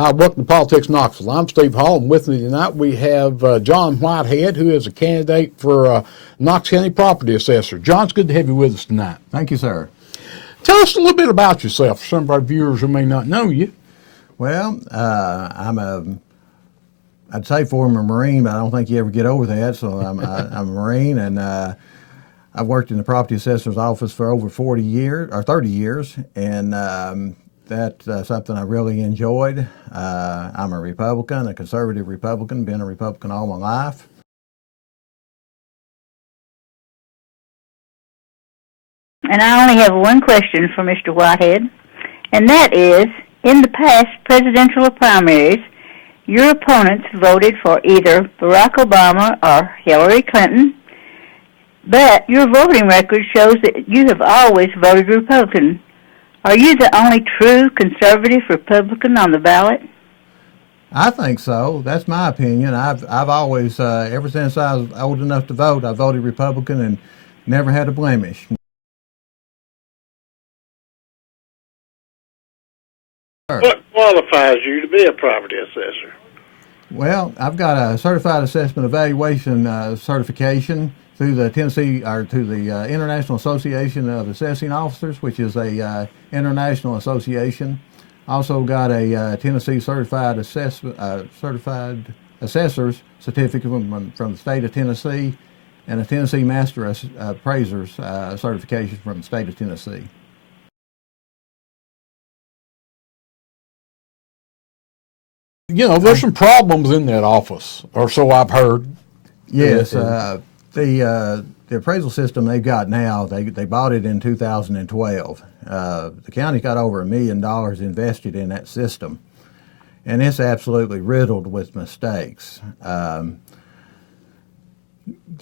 Hi, welcome to Politics Knoxville. I'm Steve Hall, and with me tonight we have John Whitehead, who is a candidate for Knox County Property Assessor. John, it's good to have you with us tonight. Thank you, sir. Tell us a little bit about yourself for some of our viewers who may not know you. Well, I'd say former Marine, but I don't think you ever get over that. So I'm a Marine, and I've worked in the property assessor's office for over 40 years or 30 years, and that's something I really enjoyed. I'm a Republican, a conservative Republican, been a Republican all my life. And I only have one question for Mr. Whitehead, and that is, in the past presidential primaries, your opponents voted for either Barack Obama or Hillary Clinton, but your voting record shows that you have always voted Republican. Are you the only true conservative Republican on the ballot? I think so. That's my opinion. I've always, ever since I was old enough to vote, I voted Republican and never had a blemish. What qualifies you to be a property assessor? Well, I've got a certified assessment evaluation certification through the International Association of Assessing Officers, which is a international association. Also got a Tennessee certified assessors certificate from the state of Tennessee, and a Tennessee Master Appraiser's certification from the state of Tennessee. You know, there's some problems in that office, or so I've heard. Yes, the appraisal system they've got now, they bought it in 2012. The county's got over $1 million invested in that system, and it's absolutely riddled with mistakes. I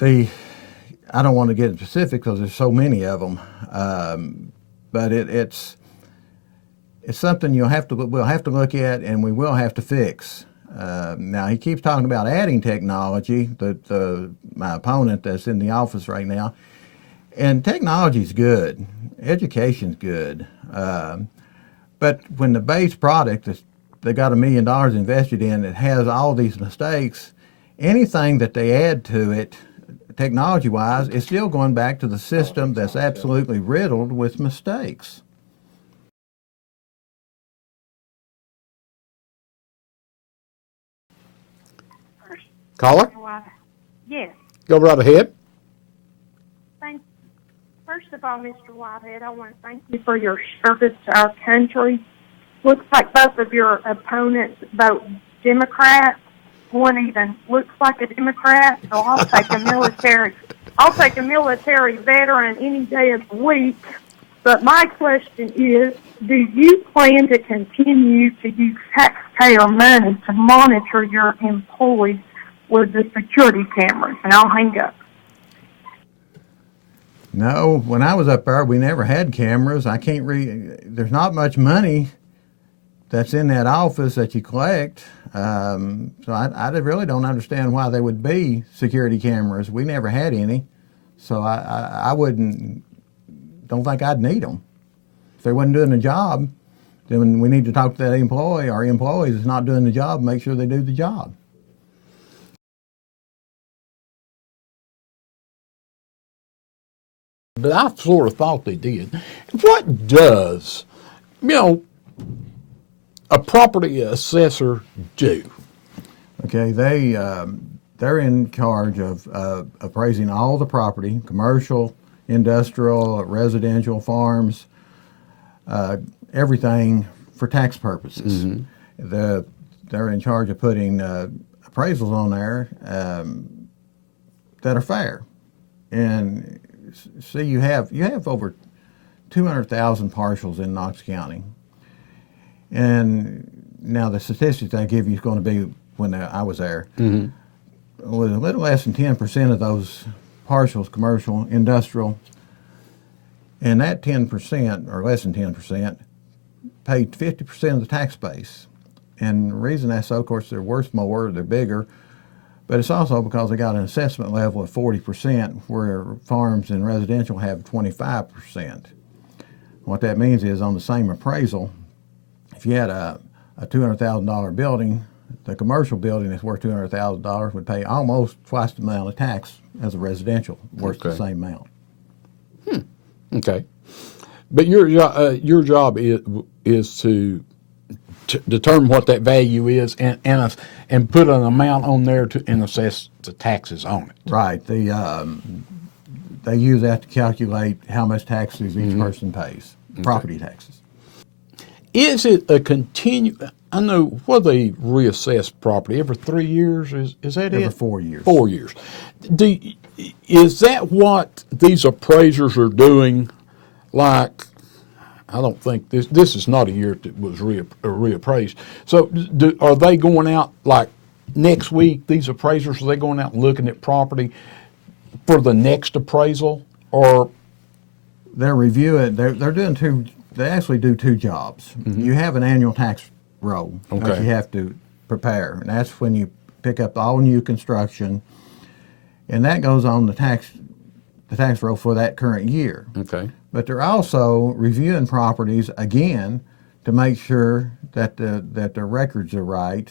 don't want to get specific because there's so many of them, but it's something we'll have to look at, and we will have to fix. Now, he keeps talking about adding technology, my opponent that's in the office right now, and technology's good, education's good, but when the base product they got $1 million invested in, it has all these mistakes, anything that they add to it, technology-wise, is still going back to the system that's absolutely riddled with mistakes. Caller? Yes. Go right ahead. Thank you. First of all, Mr. Whitehead, I want to thank you for your service to our country. Looks like both of your opponents vote Democrat. One even looks like a Democrat, so I'll take a military veteran any day of the week. But my question is, do you plan to continue to use taxpayer money to monitor your employees with the security cameras? And I'll hang up. No, when I was up there, we never had cameras. There's not much money that's in that office that you collect. So I really don't understand why there would be security cameras. We never had any. So I don't think I'd need them. If they wasn't doing the job, then we need to talk to that employee. Our employees is not doing the job, make sure they do the job. But I sort of thought they did. What does, a property assessor do? Okay, they're in charge of appraising all the property, commercial, industrial, residential, farms, everything for tax purposes. Mm-hmm. They're in charge of putting appraisals on there that are fair. And see, you have over 200,000 parcels in Knox County. And now the statistics I give you is going to be when I was there. Mm-hmm. With a little less than 10% of those parcels, commercial, industrial, and that 10%, or less than 10%, paid 50% of the tax base. And the reason that's so, of course, they're worth more, they're bigger, but it's also because they got an assessment level of 40%, where farms and residential have 25%. What that means is on the same appraisal, if you had a a $200,000 building, the commercial building that's worth $200,000 would pay almost twice the amount of tax as a residential worth the same amount. Okay. But your job is to determine what that value is and put an amount on there and assess the taxes on it. Right. They use that to calculate how much taxes each person pays, property taxes. Is it a I know where they reassess property every 3 years. Is that Every it? 4 years. 4 years. Is that what these appraisers are doing? Like, I don't think this is not a year that was reappraised. So are they going out like next week? These appraisers, are they going out and looking at property for the next appraisal, or They're reviewing. They're doing two. They actually do two jobs. You have an annual tax roll that Okay. you have to prepare, and that's when you pick up all new construction, and that goes on the tax roll for that current year. okay? But they're also reviewing properties again to make sure that the records are right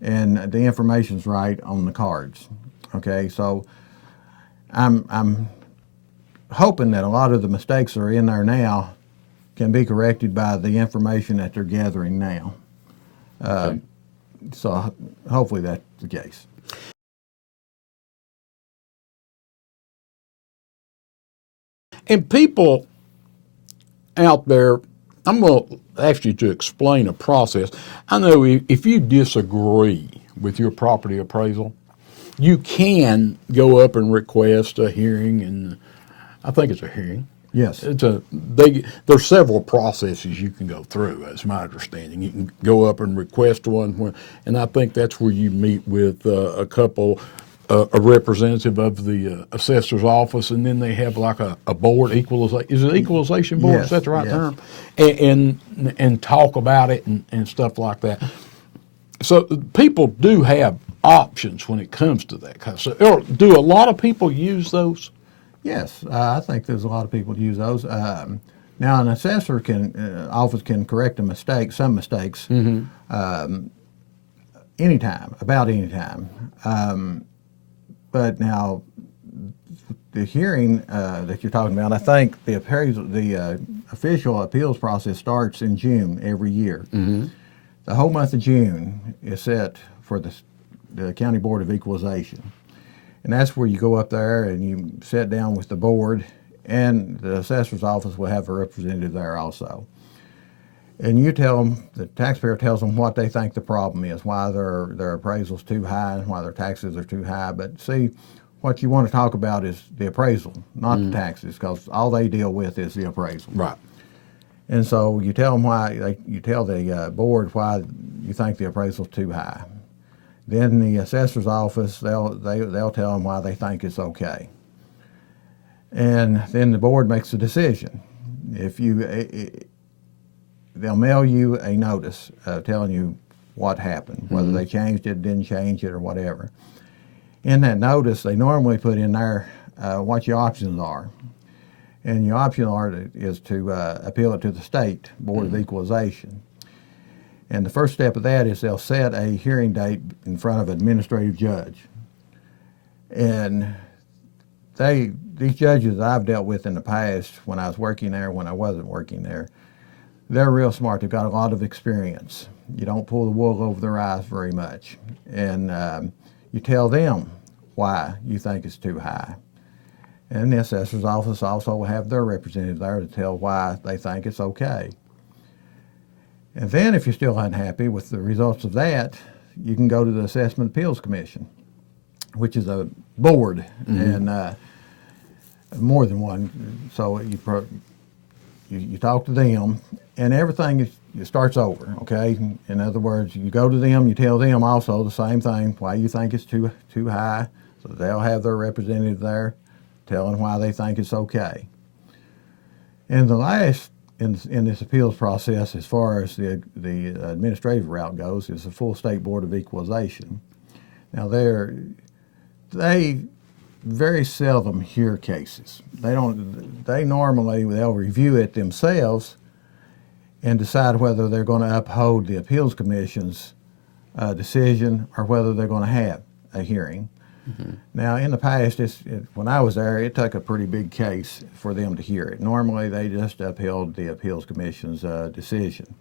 and the information's right on the cards. Okay, so I'm hoping that a lot of the mistakes that are in there now can be corrected by the information that they're gathering now. So hopefully that's the case. And people out there, I'm going to ask you to explain a process. I know if you disagree with your property appraisal, you can go up and request a hearing, and I think it's a hearing. Yes. There's several processes you can go through, that's my understanding. You can go up and request one, and I think that's where you meet with a representative of the assessor's office, and then they have like a board, is it equalization board? Yes, Is that the right yes. term? And talk about it and stuff like that. So people do have options when it comes to that kind of stuff. Or do a lot of people use those? Yes, I think there's a lot of people who use those. Now, an assessor office can correct some mistakes, anytime, about any time. But now, the hearing that you're talking about, I think the official appeals process starts in June every year. The whole month of June is set for the County Board of Equalization. And that's where you go up there and you sit down with the board, and the assessor's office will have a representative there also. And you tell them, the taxpayer tells them what they think the problem is, why their appraisal's too high and why their taxes are too high. But see, what you want to talk about is the appraisal, not the taxes, because all they deal with is the appraisal. Right. And so you tell them you tell the board why you think the appraisal's too high. Then the assessor's office, they'll tell them why they think it's okay. And then the board makes a decision. They'll mail you a notice telling you what happened, whether they changed it, didn't change it, or whatever. In that notice, they normally put in there what your options are. And your option is to appeal it to the state Board of Equalization. And the first step of that is they'll set a hearing date in front of an administrative judge. And these judges that I've dealt with in the past, when I was working there, when I wasn't working there, they're real smart. They've got a lot of experience. You don't pull the wool over their eyes very much. And you tell them why you think it's too high. And the assessor's office also will have their representative there to tell why they think it's okay. And then if you're still unhappy with the results of that, you can go to the Assessment Appeals Commission, which is a board, and more than one. So you talk to them, and everything starts over, okay? In other words, you go to them, you tell them also the same thing, why you think it's too high. So they'll have their representative there telling why they think it's okay. And the last in this appeals process, as far as the administrative route goes, is the full State Board of Equalization. Now they very seldom hear cases. They'll review it themselves, and decide whether they're going to uphold the appeals commission's decision or whether they're going to have a hearing. Now, in the past, when I was there, it took a pretty big case for them to hear it. Normally, they just upheld the appeals commission's decision.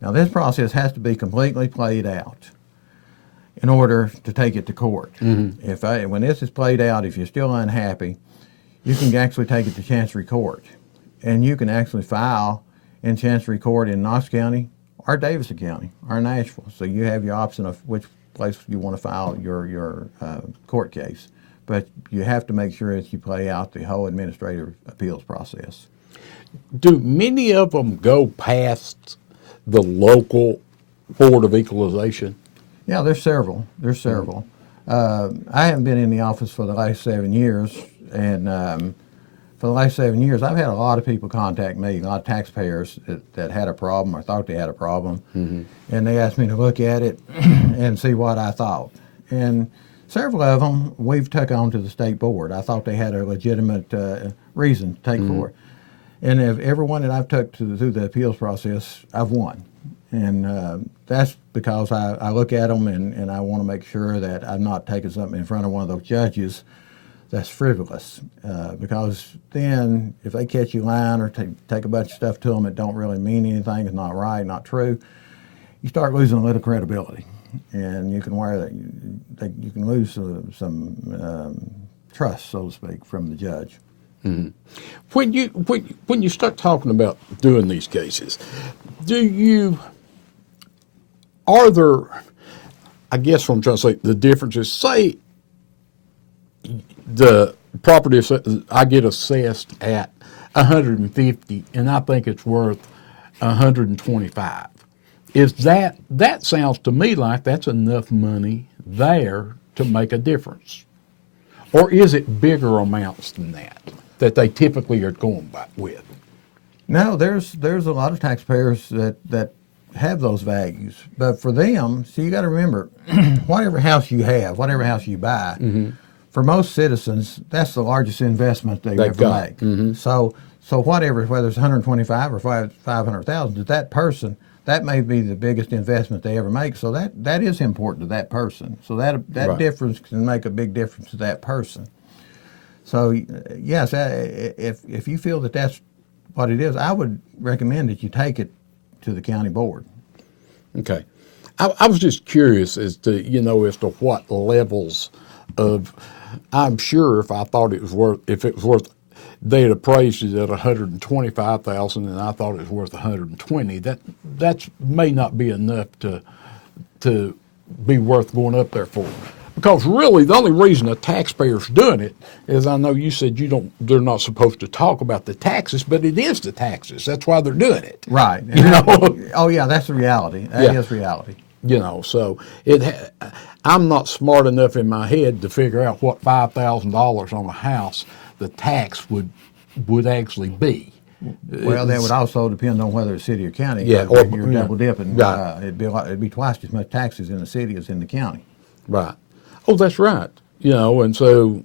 Now, this process has to be completely played out in order to take it to court. When this is played out, if you're still unhappy, you can actually take it to Chancery Court, and you can actually file in Chancery Court in Knox County or Davidson County or Nashville. So you have your option of which place you want to file your court case. But you have to make sure that you play out the whole administrative appeals process. Do many of them go past the local Board of Equalization? Yeah, there's several. I haven't been in the office for the last 7 years, and for the last 7 years, I've had a lot of people contact me, a lot of taxpayers that had a problem or thought they had a problem, and they asked me to look at it and see what I thought. And several of them we've took on to the state board. I thought they had a legitimate reason to take for it. And if everyone that I've took through the appeals process, I've won. And that's because I look at them and I want to make sure that I'm not taking something in front of one of those judges that's frivolous. Because then if they catch you lying or take a bunch of stuff to them that don't really mean anything, it's not right, not true, you start losing a little credibility. And you can you can lose some trust, so to speak, from the judge. When you start talking about doing these cases, are there, I guess what I'm trying to say, the differences, say the property I get assessed at 150 and I think it's worth 125. Is that sounds to me like that's enough money there to make a difference? Or is it bigger amounts than that they typically are going with? No, there's a lot of taxpayers that have those values. But for them, so you got to remember, whatever house you have, whatever house you buy, for most citizens, that's the largest investment they ever make. So whatever, whether it's 125 or 500,000, to that person, that may be the biggest investment they ever make. So that is important to that person. So that difference can make a big difference to that person. So yes, if you feel that that's what it is, I would recommend that you take it to the county board. Okay. I was just curious as to what levels of. I'm sure if it was worth, they'd appraised it at $125,000, and I thought it was worth $120,000. That may not be enough to be worth going up there for. Because really, the only reason a taxpayer's doing it is, I know you said they're not supposed to talk about the taxes, but it is the taxes. That's why they're doing it. Right. Oh yeah, that's the reality. That is reality. So I'm not smart enough in my head to figure out what $5,000 on a house the tax would actually be. Well, that would also depend on whether it's city or county. Yeah, or you're double dipping. Right. It'd be twice as much taxes in the city as in the county. Right. Oh, that's right. And so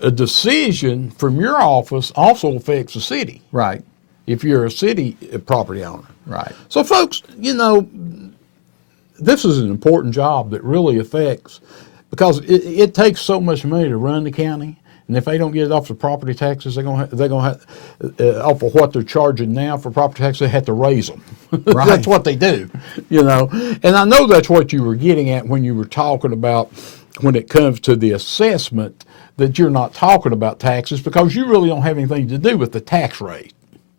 a decision from your office also affects the city. Right. If you're a city property owner. Right. So, folks, this is an important job that really affects, because it takes so much money to run the county, and if they don't get it off the property taxes, they're gonna have off of what they're charging now for property taxes, they have to raise them. Right. That's what they do, And I know that's what you were getting at when you were talking about when it comes to the assessment, that you're not talking about taxes because you really don't have anything to do with the tax rate.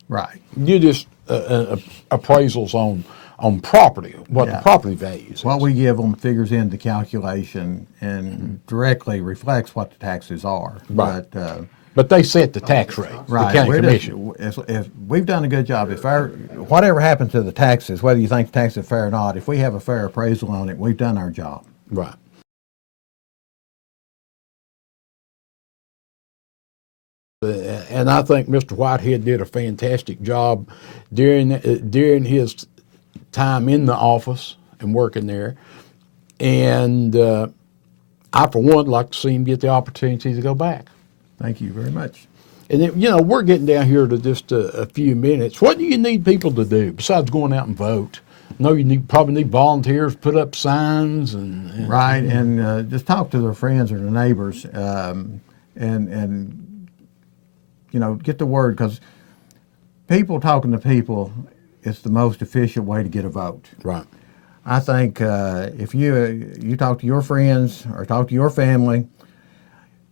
Right. You just appraisals on property, what the property value is. What we give them figures into the calculation and directly reflects what the taxes are. Right. But they set the tax rate, right. The county commission. If we've done a good job, whatever happens to the taxes, whether you think the tax is fair or not, if we have a fair appraisal on it, we've done our job. Right. And I think Mr. Whitehead did a fantastic job during his time in the office and working there. And I, for one, like to see him get the opportunity to go back. Thank you very much. And then, we're getting down here to just a few minutes. What do you need people to do besides going out and vote? No, you probably need volunteers, put up signs, and right, and just talk to their friends or their neighbors, and get the word, because people talking to people is the most efficient way to get a vote. Right. I think if you talk to your friends or talk to your family,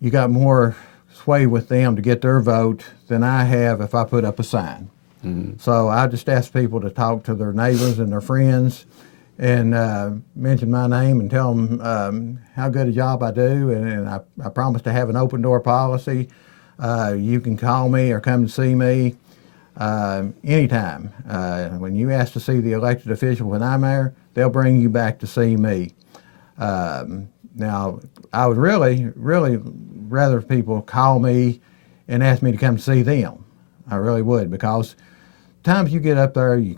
you got more sway with them to get their vote than I have if I put up a sign. Mm-hmm. So I just ask people to talk to their neighbors and their friends and mention my name and tell them how good a job I do, and I promise to have an open door policy. You can call me or come to see me anytime. When you ask to see the elected official when I'm there, they'll bring you back to see me. Now, I would really, really rather people call me and ask me to come see them. I really would, because times you get up there, you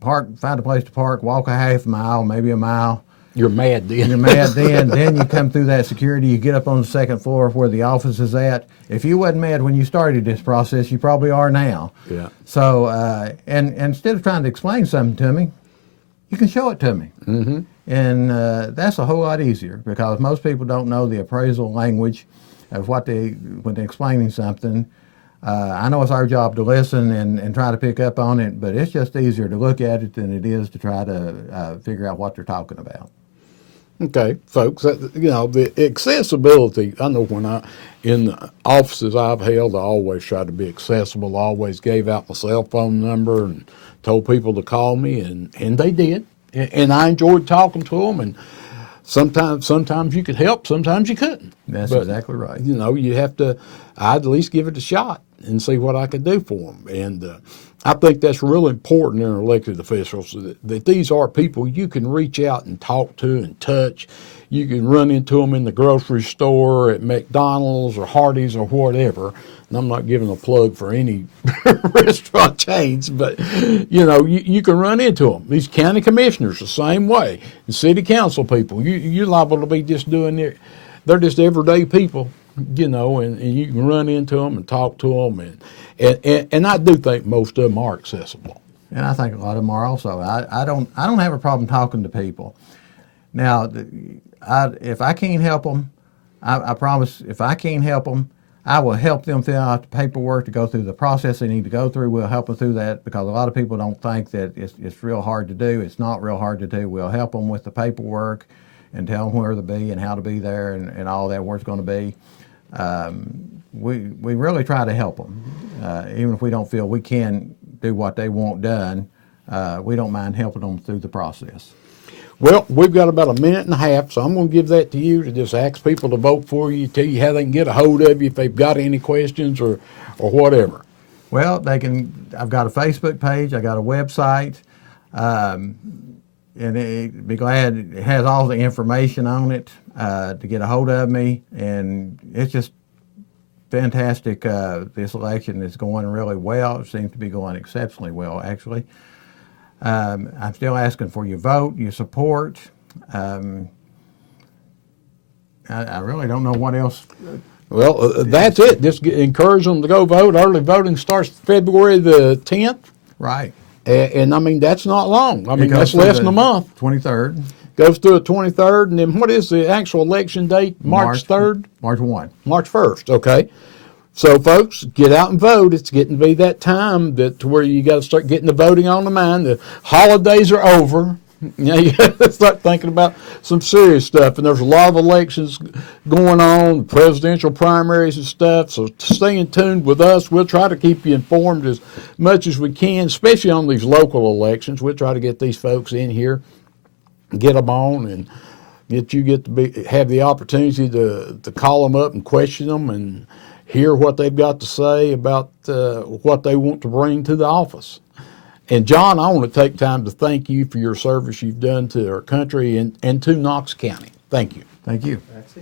park, find a place to park, walk a half mile, maybe a mile. You're mad then. You're mad then. Then you come through that security, you get up on the second floor where the office is at. If you wasn't mad when you started this process, you probably are now. Yeah. So, and instead of trying to explain something to me, you can show it to me. Mm-hmm. And that's a whole lot easier, because most people don't know the appraisal language of when they're explaining something. I know it's our job to listen and try to pick up on it, but it's just easier to look at it than it is to try to figure out what they're talking about. Okay, folks, the accessibility, I know in the offices I've held, I always tried to be accessible. I always gave out my cell phone number and told people to call me, and they did. And I enjoyed talking to them, and sometimes you could help, sometimes you couldn't. That's exactly right. You have to, I'd at least give it a shot and see what I could do for them. And I think that's really important in elected officials, that these are people you can reach out and talk to and touch. You can run into them in the grocery store, at McDonald's or Hardee's or whatever. And I'm not giving a plug for any restaurant chains, but you can run into them. These county commissioners the same way, and city council people. You're liable to be just doing it. They're just everyday people, and you can run into them and talk to them, and I do think most of them are accessible. And I think a lot of them are also. I don't have a problem talking to people. Now, if I can't help them, I promise. If I can't help them, I will help them fill out the paperwork to go through the process they need to go through. We'll help them through that, because a lot of people don't think that it's real hard to do. It's not real hard to do. We'll help them with the paperwork and tell them where to be and how to be there and all that, where it's going to be. We really try to help them. Even if we don't feel we can do what they want done, we don't mind helping them through the process. Well, we've got about a minute and a half, so I'm going to give that to you to just ask people to vote for you, tell you how they can get a hold of you if they've got any questions or whatever. Well, I've got a Facebook page, I got a website, and be glad it has all the information on it to get a hold of me, and it's just fantastic. This election is going really well. It seems to be going exceptionally well, actually. I'm still asking for your vote, your support. I really don't know what else. Well, that's it. Just encourage them to go vote. Early voting starts February the 10th. Right. And I mean, that's not long. I mean, that's less than a month. 23rd. Goes through the 23rd. And then what is the actual election date? March 3rd? March 1. March 1st. Okay. So, folks, get out and vote. It's getting to be that time to where you got to start getting the voting on the mind. The holidays are over. You got to start thinking about some serious stuff. And there's a lot of elections going on, presidential primaries and stuff. So stay in tune with us. We'll try to keep you informed as much as we can, especially on these local elections. We'll try to get these folks in here, get them on, and have the opportunity to call them up and question them and hear what they've got to say about what they want to bring to the office. And John, I want to take time to thank you for your service you've done to our country and to Knox County. Thank you. Thank you. That's it.